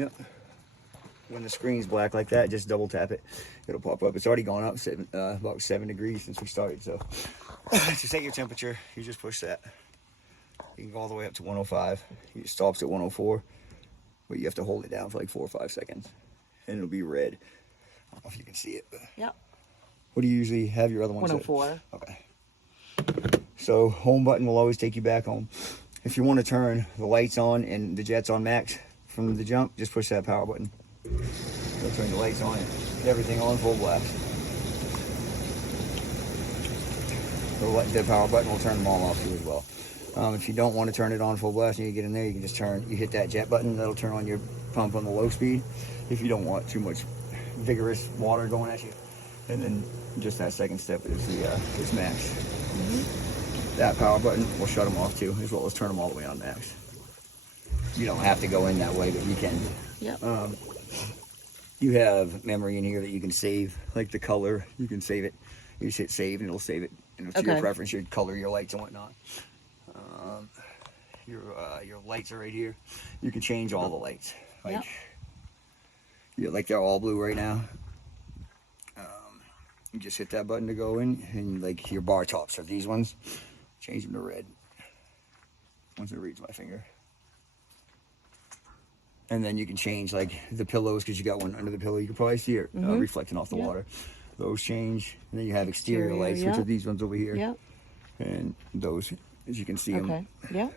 Yep. When the screen's black like that, just double tap it. It'll pop up. It's already gone up about 7 degrees since we started. So to set your temperature, you just push that. You can go all the way up to 105. It stops at 104, but you have to hold it down for like 4 or 5 seconds, and it'll be red. I don't know if you can see it. But yep. What do you usually have your other ones 104. at? Okay. So home button will always take you back home. If you want to turn the lights on and the jets on max from the jump, just push that power button. It'll turn the lights on and everything on full blast. The power button will turn them all off too as well. If you don't want to turn it on full blast and you get in there, you can just you hit that jet button. That'll turn on your pump on the low speed if you don't want too much vigorous water going at you. And then just that second step is is max. That power button will shut them off too, as well as turn them all the way on max. You don't have to go in that way, but you can. Yep. You have memory in here that you can save, like the color. You can save it. You just hit save and it'll save it. And it's your preference, your color, your lights and whatnot. Your lights are right here. You can change all the lights. Like, like they're all blue right now. You just hit that button to go in, and like your bar tops are these ones. Change them to red once it reads my finger. And then you can change like the pillows, because you got one under the pillow. You can probably see it reflecting off the water. Those change. And then you have exterior lights, which are these ones over here. Yep. And those, as you can see them. Yeah.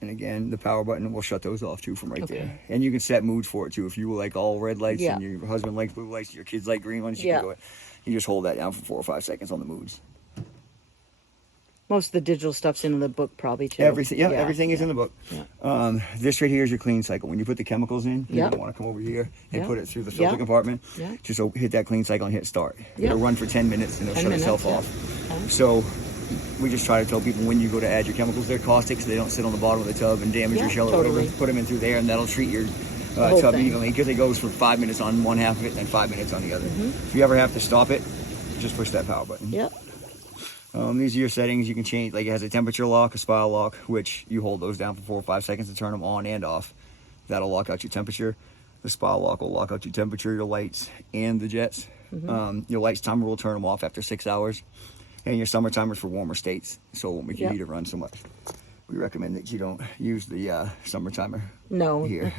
And again, the power button will shut those off too from right there. And you can set moods for it too. If you like all red lights and your husband likes blue lights, your kids like green ones, you can go. You just hold that down for 4 or 5 seconds on the moods. Most of the digital stuff's in the book probably too. Everything, everything is in the book. Yeah. This right here is your clean cycle. When you put the chemicals in, you're gonna want to come over here and put it through the filter compartment. Just hit that clean cycle and hit start. It'll run for 10 minutes and it'll shut itself off. So we just try to tell people when you go to add your chemicals, they're caustic, so they don't sit on the bottom of the tub and damage your shell or whatever. Put them in through there, and that'll treat your tub evenly, because it goes for 5 minutes on one half of it and then 5 minutes on the other. If you ever have to stop it, just push that power button. These are your settings. You can change, like it has a temperature lock, a spiral lock, which you hold those down for 4 or 5 seconds to turn them on and off. That'll lock out your temperature. The spiral lock will lock out your temperature, your lights, and the jets. Your lights timer will turn them off after 6 hours. And your summer timer's for warmer states, so it won't make your heater run so much. We recommend that you don't use the summer timer here.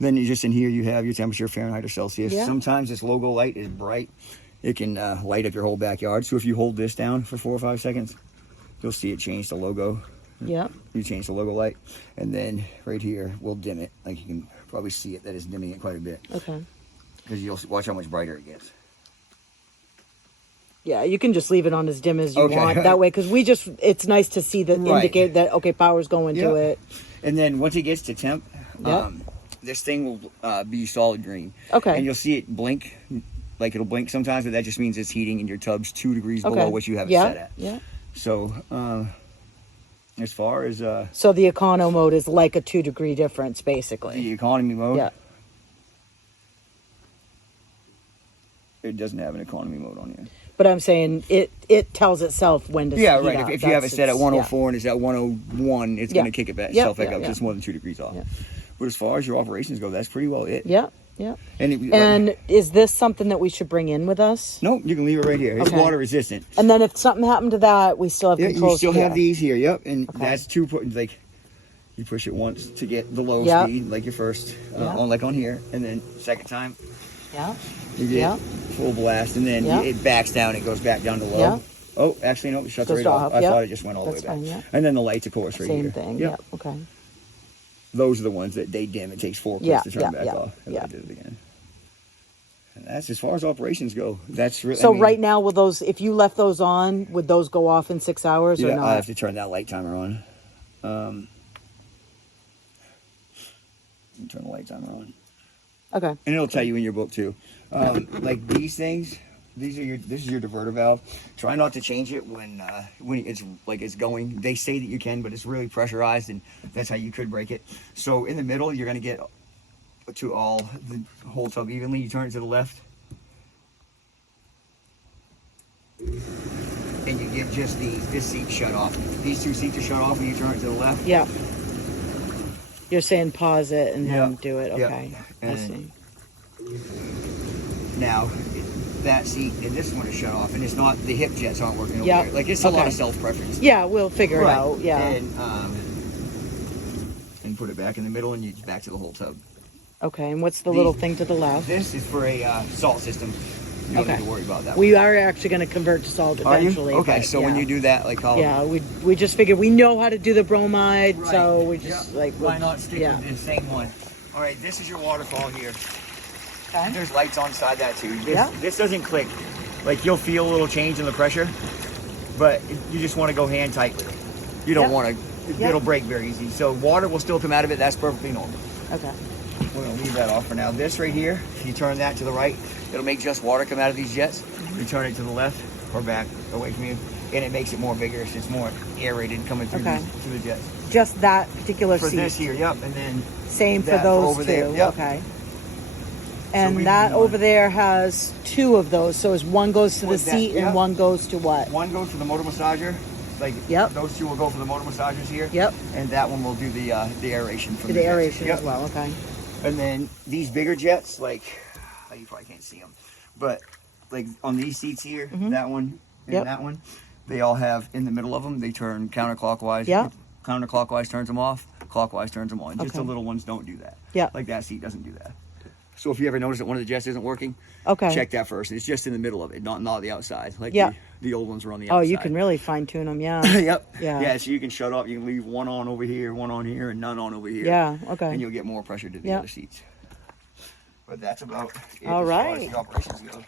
Then you just in here, you have your temperature, Fahrenheit or Celsius. Sometimes this logo light is bright. It can light up your whole backyard. So if you hold this down for 4 or 5 seconds, you'll see it change the logo. You change the logo light, and then right here, we'll dim it. Like you can probably see it, that is dimming it quite a bit. Because you'll watch how much brighter it gets. Yeah, you can just leave it on as dim as you want that way, because it's nice to see the indicate that, power's going to it. And then once it gets to temp, this thing will be solid green. And you'll see it blink, like it'll blink sometimes, but that just means it's heating and your tub's 2 degrees below what you have it set at. So, as far as... so the econo mode is like a 2-degree difference, basically. The economy mode? It doesn't have an economy mode on here. But I'm saying it tells itself when to heat up. If you have it set at 104 and it's at 101, it's going to kick it itself back up. It's more than 2 degrees off. But as far as your operations go, that's pretty well it. And is this something that we should bring in with us? No, you can leave it right here. It's water resistant. And then if something happened to that, we still have controls. You still have these here. And that's two. Like you push it once to get the low speed, like your first on here, and then second time. You get full blast, and then it backs down. It goes back down to low. Oh, actually, no, it shuts right off. I thought it just went all the way back. And then the lights, of course, right here. Same thing. Okay. Those are the ones that they dim. It takes 4 clicks to turn back off. And I did it again. And that's as far as operations go. That's really. So right now, will those? If you left those on, would those go off in 6 hours or not? I have to turn that light timer on. Turn the light timer on. And it'll tell you in your book too. Like these things, this is your diverter valve. Try not to change it when it's going. They say that you can, but it's really pressurized, and that's how you could break it. So in the middle, you're gonna get to the whole tub evenly. You turn it to the left, and you give just this seat shut off. These 2 seats are shut off when you turn it to the left. You're saying pause it and then Yep. do it. Yep. Okay. I And see. now, that seat and this one is shut off, and it's not, the hip jets aren't working over Yep. there. Like, it's a lot Okay. of self-preference. Yeah, we'll figure it Right. out. Yeah. And put it back in the middle, and you back to the whole tub. Okay. And what's the little thing to the left? This is for a salt system. You don't Okay. need to worry about that. We are actually going to convert to salt Are you? eventually. Okay, but so when yeah. you do that, like, Yeah, we just figured we know how to do the bromide, Right. so we just Yep. like why not stick yeah. with the same one? All right, this is your waterfall here. Okay. There's lights on side that too. This, Yeah. this doesn't click. Like, you'll feel a little change in the pressure, but you just want to go hand tight with it. You don't Yeah. want to. Yeah. It'll break very easy. So water will still come out of it. That's perfectly normal. Okay. We're gonna leave that off for now. This right here, if you turn that to the right, it'll make just water come out of these jets. You turn it to the left or back, away from you, and it makes it more vigorous. It's more aerated coming through, Okay. through the jets. Just that particular For seat. this here, yep, and then Same for that for those over two. there, yep. Okay. we And do that one. over there has two of those. So is one goes to the With that, seat yep. and one goes to what? one goes for the motor massager. Like, Yep. those two will go for the motor massagers here. Yep. And that one will do the aeration from The jets. aeration Yep. as well. Okay. And then these bigger jets, like, you probably can't see them, but like on these seats here, that one and Yep. that one, they all have in the middle of them, they turn counterclockwise. Yeah. Counterclockwise turns them off, clockwise turns them on. Just the Okay. little ones don't do that. Yeah. Like that seat doesn't do that. So if you ever notice that one of the jets isn't working, Okay. check that first. It's just in the middle of it, not the outside. Like Yeah. the old ones were on the Oh, outside. you can really fine tune them. Yeah. Yep. Yeah. Yeah, so you can shut off. You can leave one on over here, one on here, and none on over here. Yeah. Okay. And you'll get more pressure to the Yeah. other seats. But that's about it All as far as right. the operations go.